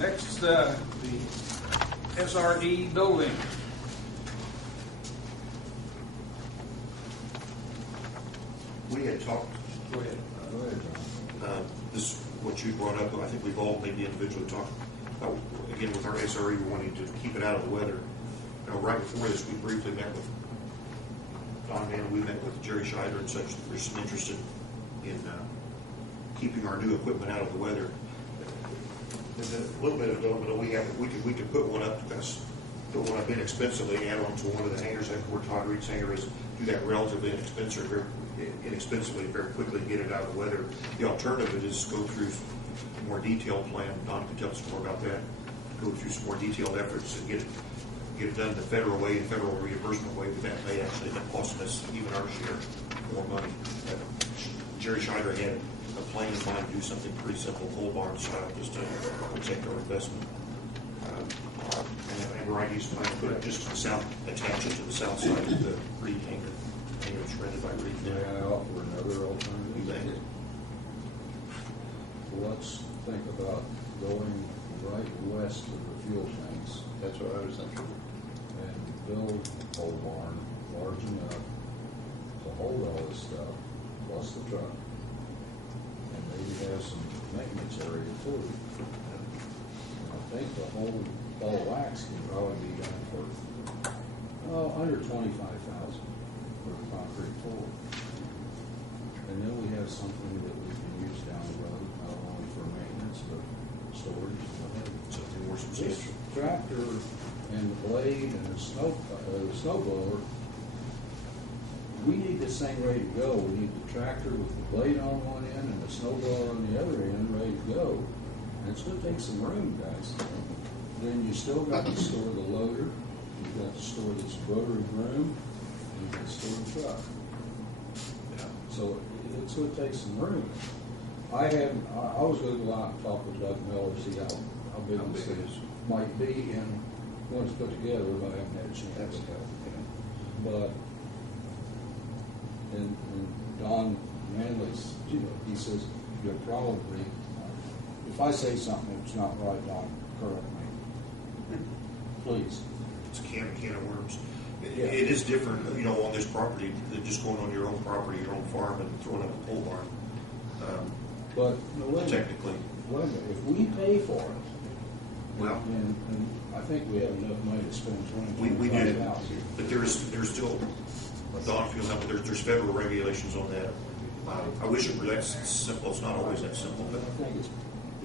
Next, the SRE building. We had talked, Go ahead. this, what you brought up, I think we've all maybe individually talked about, again, with our SRE, we're wanting to keep it out of the weather. You know, right before this, we briefly met with Don Mann, we met with Jerry Scheider and such. There's some interest in keeping our new equipment out of the weather. There's a little bit of development we could put one up, put one up inexpensively, add on to one of the hangars, like where Todd Reed's hangar is, do that relatively inexpensively, very quickly, get it out of the weather. The alternative is go through a more detailed plan. Don can tell us more about that. Go through some more detailed efforts and get it done the federal way and federal reimbursement way, but that may actually end up costing us even our share more money. Jerry Scheider had a plan in mind to do something pretty simple, pole barn style, just to protect our investment. And Ryan used to put it just to the south, attach it to the south side of the Reed hangar. Hangar was rented by Reed. May I offer another alternative? Thank you. Let's think about going right west of the fuel tanks. That's what I was thinking. And build a pole barn large enough to hold all this stuff, plus the truck. And maybe have some maintenance area too. And I think the whole ball of wax can probably be done for under $25,000 for a concrete floor. And then we have something that we can use down the road, not only for maintenance but storage and what have you. Something more This substantial. tractor and the blade and the snow blower, we need this thing ready to go. We need the tractor with the blade on one end and the snow blower on the other end ready to go. And it's going to take some room, guys. Then you still got to store the loader, you've got to store this rotary broom, and you've got to store the truck. Yeah. So it's going to take some room. I was going to go out and talk with Doug Miller, see how big this thing might be, and once put together, but I haven't had a chance. But, and Don Manley's, he says, you're probably, if I say something that's not right, Don, correct me. Please. It's a can of worms. Yeah. It is different, on this property than just going on your own property, your own farm, and throwing up a pole barn. But no, wait a minute. Technically, Wait a minute. If we pay for it, well, and I think we have enough money to spend we do, $25,000. but there's still, Don feels that there's federal regulations on that. I wish it were that simple. It's not always that simple, But but I think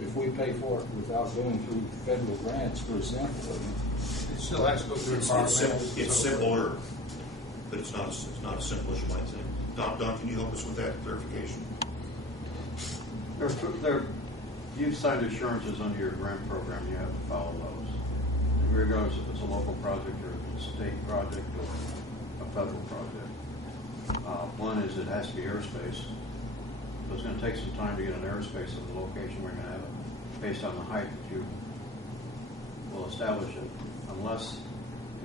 if we pay for it without going through federal grants, for example, It still has to go through environmental. it's simpler, but it's not as simple as you might think. Don, can you help us with that clarification? You've signed assurances under your grant program, you have to follow those. Regardless if it's a local project or if it's a state project or a federal project. One is it has to be airspace. So it's going to take some time to get an airspace at the location where you're going to have it, based on the height that you will establish it. Unless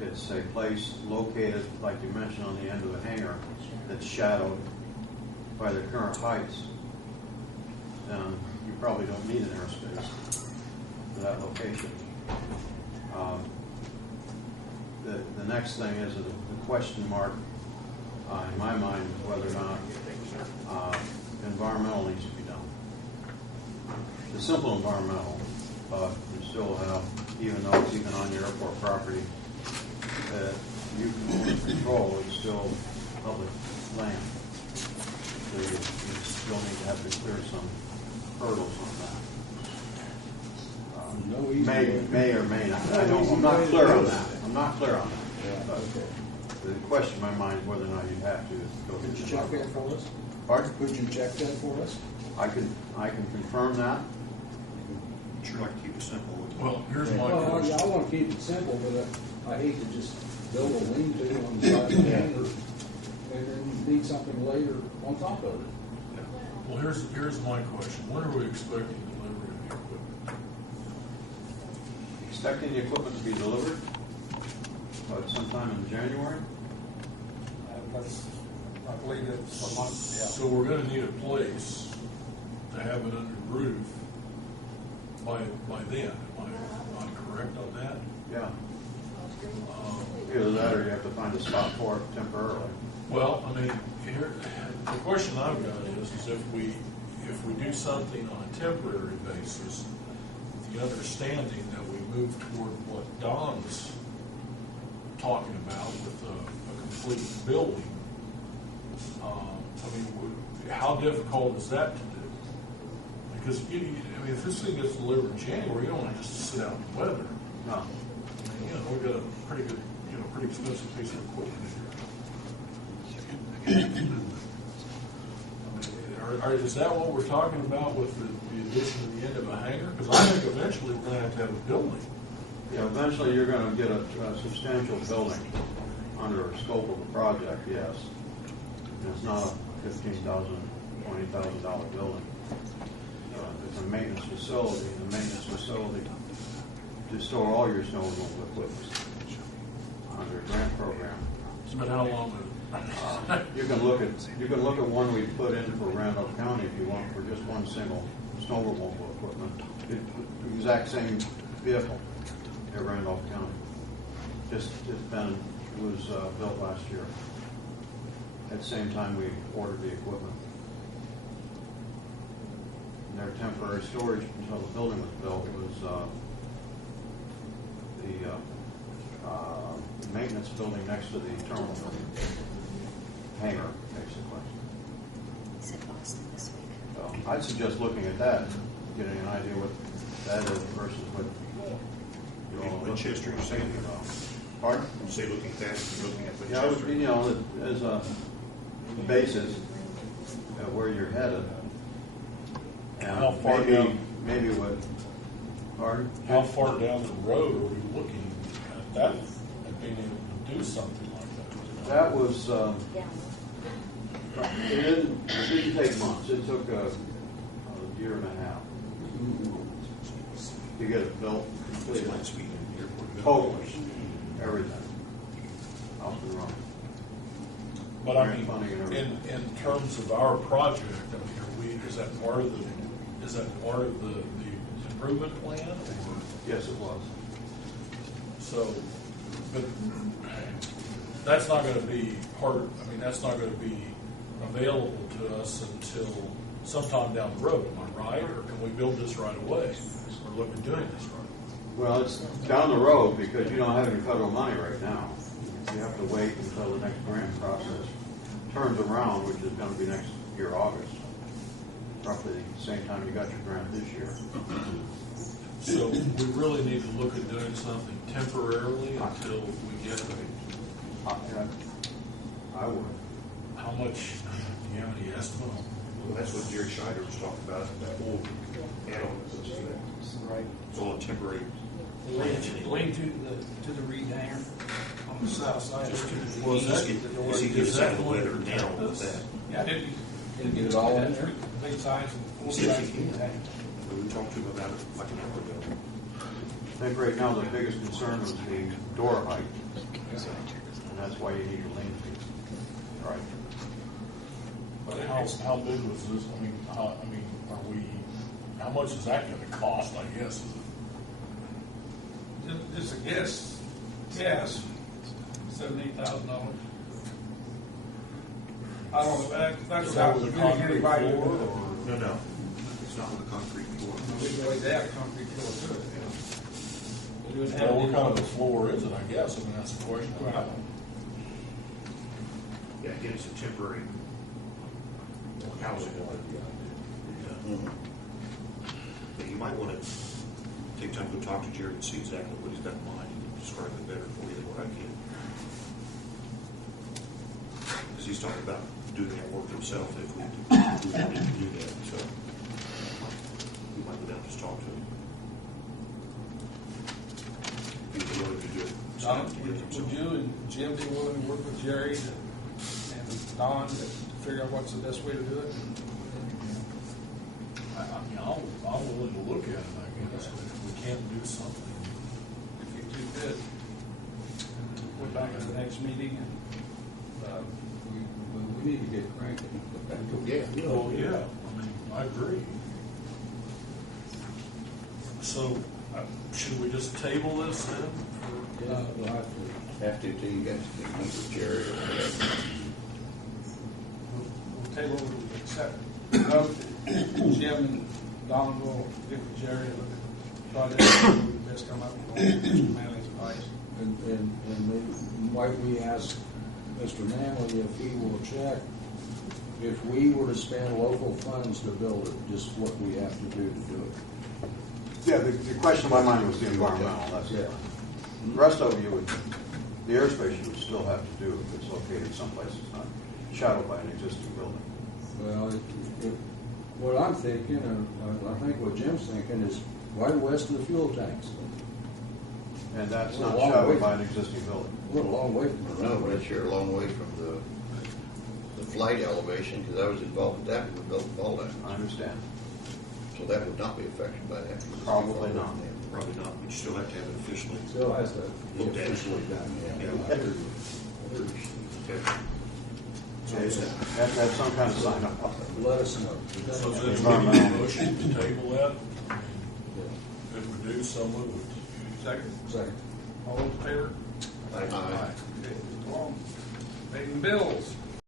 it's a place located, like you mentioned, on the end of the hangar that's shadowed by the current heights, then you probably don't need an airspace for that location. The next thing is the question mark in my mind is whether or not environmental needs to be done. The simple environmental, but you still have, even though it's even on your airport property, that you can control, it's still public land. So you still need to have to clear some hurdles on that. no easy way. May or may not. I'm not clear on that. Yeah, But okay. the question in my mind is whether or not you have to go Could you to check that for us? Pardon? Could you check that for us? I can confirm that. Sure, like to keep it simple. Well, here's my Well, question. I want to keep it simple, but I hate to just build a lean-to on the side of the hangar and then need something later on top of it. Well, here's my question. When are we expecting delivery of the equipment? Expecting the equipment to be delivered, but sometime in January. I believe it's a month, So we're gonna need a place to have it under roof by then. Am I correct on that? Yeah, Um, either that or you have to find a spot for it temporarily. Well, I mean, here, the question I've got is if we do something on a temporary basis, with the understanding that we move toward what Don's talking about with a complete building, I mean, how difficult is that to do? Because, I mean, if this thing gets delivered in January, you don't want to just sit out in the weather. No. I mean, you know, we've got a pretty good, pretty expensive piece of equipment here. I mean, is that what we're talking about with the addition of the end of a hangar? Because I think eventually we're going to have a building. Yeah, eventually you're gonna get a substantial building under a scope of a project, yes. And it's not a $15,000, $20,000 building. It's a maintenance facility, and the maintenance facility to store all your snow removal equipment under a grant program. But how long You can look at one we put in for Randolph County if you want for just one single snow removal equipment. The exact same vehicle at Randolph County. It was built last year. At the same time we ordered the equipment. And their temporary storage until the building was built was the maintenance building next to the terminal hangar, basically. He's in Boston this week. So I'd suggest looking at that, getting an idea what that is versus what you all are Winchester, you're saying? about. Pardon? You say looking at that, you're looking at Yeah, it would be, Winchester. as a basis of where you're headed. And How far down? Maybe what, pardon? How far down the road are we looking at that, at being able to do something like that? That was, Yeah. it didn't take months. It took a year and a half to get it built completely. Land speed in the airport. Totally, everything. Off and running. But I Grant mean, funding and everything. in terms of our project, I mean, is that part of the improvement plan, or? Yes, it was. So, but that's not gonna be that's not gonna be available to us until sometime down the road, am I right? Or can we build this right away, or look at doing this right? Well, it's down the road because you don't have any federal money right now. You have to wait until the next grant process turns around, which is gonna be next year, August. Roughly the same time you got your grant this year. So we really need to look at doing something temporarily until we get I would. how much, do you have any estimate on? Well, that's what Jerry Scheider was talking about, that whole add-on. Right. It's all a temporary. Lean to the Reed hangar on the south side. Well, is that- Is he gets out of the weather now with that? Yeah, did Can you get it all in there? Big size and full See if size. he can. We talked to him about it like an hour ago. I think right now the biggest concern was the door height. And that's why you need a lean to. Right. But how big was this, how much is that gonna cost, I guess? Just a guess, $78,000. I don't know, that's Is that without with a getting concrete anybody. floor, or? No. It's not with a concrete floor. We'd always add a concrete floor to it, We would have Well, what it- kind of a floor is it, I guess, I mean, that's the question. Yeah, again, it's a temporary housing. But you might want to take time to go talk to Jared and see exactly what he's got in mind. He can describe it better for you than what I can. Because he's talking about doing that work himself if we wanted to do that, so we might go down and just talk to him. He's willing to do it. Don, would you and Jim be willing to work with Jerry and Don to figure out what's the best way to do it? I'm willing to look at it, I guess, but if we can't do something. If you do good, we're back at the next meeting and, We need to get cranking. Oh, yeah, I mean, I agree. So, should we just table this then? Yeah, we'll have to till you guys can meet with Jerry or whatever. We'll table it, we'll accept. Note, Jim and Don will get with Jerry and look at projects, what would best come up with Mr. Manley's advice. And maybe, might we ask Mr. Manley if he will check, if we were to spend local funds to build it, just what we have to do to do it? Yeah, the question in my mind was the environmental, that's it. The rest of it, you would, the airspace you would still have to do if it's located someplace that's not shadowed by an existing building. Well, what I'm thinking, and I think what Jim's thinking, is right west of the fuel tanks. And that's Well, not a long way shadowed by from- an existing building. We're a long way from it. No, but you're a long way from the flight elevation, because I was involved with that when we built the ball down. I understand. So that would not be affected by that. Probably not. Probably not, but you still have to have it officially. Still has to be Looked at. officially done, yeah. Yeah. Okay. Okay, have to have some kind of sign up. Let us know. So is it a Environmental. motion to table that? Yeah. If we do, so moved. Second, Second. all those in favor? Aye. Okay, move along. Paying the bills.